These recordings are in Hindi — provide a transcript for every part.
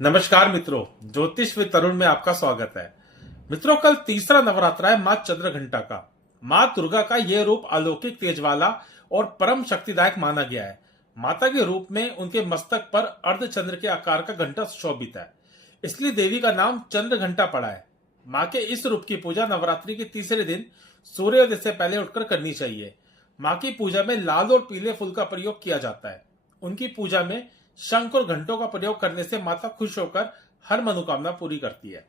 नमस्कार मित्रों, ज्योतिष विद तरुण में आपका स्वागत है। मित्रों, कल तीसरा नवरात्र है मां चंद्रघंटा का। मां दुर्गा का यह रूप अलौकिक तेज वाला और परम शक्तिदायक माना गया है। माता के रूप में उनके मस्तक पर अर्धचंद्र के आकार का घंटा सुशोभित है, इसलिए देवी का नाम चंद्रघंटा पड़ा है। मां के इस रूप की पूजा नवरात्रि के तीसरे दिन सूर्योदय से पहले उठकर करनी चाहिए। मां की पूजा में लाल और पीले फूल का प्रयोग किया जाता है। उनकी पूजा में शंख और घंटों का प्रयोग करने से माता खुश होकर हर मनोकामना पूरी करती है।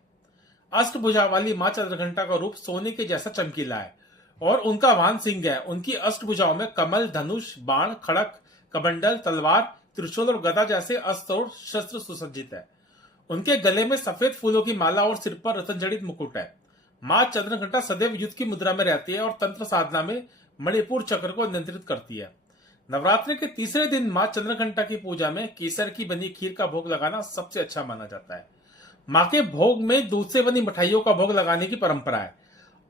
अष्टभुजा वाली मां चंद्रघंटा का रूप सोने के जैसा चमकीला है और उनका वाहन सिंह है। उनकी अष्टभुजाओं में कमल, धनुष, बाण, खड़क, कमंडल, तलवार, त्रिशूल और गदा जैसे अस्त्र और शस्त्र सुसज्जित है। उनके गले में सफेद फूलों की माला और सिर पर रतन जड़ित मुकुट है। मां चंद्रघंटा सदैव युद्ध की मुद्रा में रहती है और तंत्र साधना में मणिपुर चक्र को नियंत्रित करती है। नवरात्रि के तीसरे दिन मां चंद्रघंटा की पूजा में केसर की बनी खीर का भोग लगाना सबसे अच्छा माना जाता है। मां के भोग में दूध से बनी मिठाइयों का भोग लगाने की परंपरा है।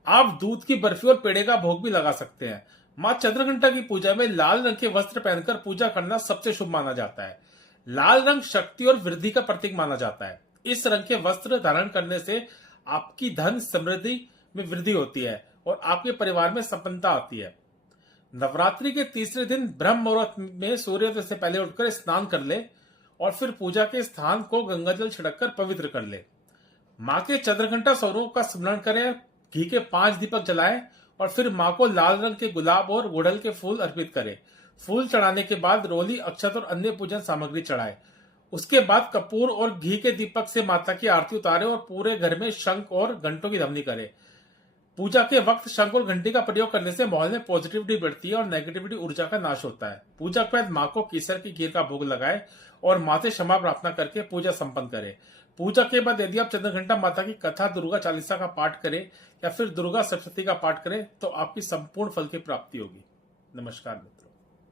आप दूध की बर्फी और पेड़े का भोग भी लगा सकते हैं। मां चंद्रघंटा की पूजा में लाल रंग के वस्त्र पहनकर पूजा करना सबसे शुभ माना जाता है। लाल रंग शक्ति और वृद्धि का प्रतीक माना जाता है। इस रंग के वस्त्र धारण करने से आपकी धन समृद्धि में वृद्धि होती है और आपके परिवार में संपन्नता आती है। नवरात्रि के तीसरे दिन ब्रह्म मुहूर्त में सूर्योदय से पहले उठकर स्नान कर ले और फिर पूजा के स्थान को गंगाजल छिड़ककर पवित्र कर ले। मां के चंद्रघंटा स्वरूप का स्मरण करें, घी के 5 दीपक जलाएं और फिर मां को लाल रंग के गुलाब और गुड़हल के फूल अर्पित करें। फूल चढ़ाने के बाद रोली, अक्षत और अन्य पूजन सामग्री चढ़ाएं। उसके बाद कपूर और घी के दीपक से माता की आरती उतारें और पूरे घर में शंख और घंटों की ध्वनि करें। पूजा के वक्त शंख और घंटी का प्रयोग करने से माहौल में पॉजिटिविटी बढ़ती है और नेगेटिविटी ऊर्जा का नाश होता है। पूजा के बाद मां को केसर की खीर का भोग लगाए और मां से क्षमा प्रार्थना करके पूजा संपन्न करें। पूजा के बाद यदि आप चंद्रघंटा माता की कथा, दुर्गा चालीसा का पाठ करें या फिर दुर्गा सप्तशती का पाठ करें तो आपकी संपूर्ण फल की प्राप्ति होगी। नमस्कार मित्रों।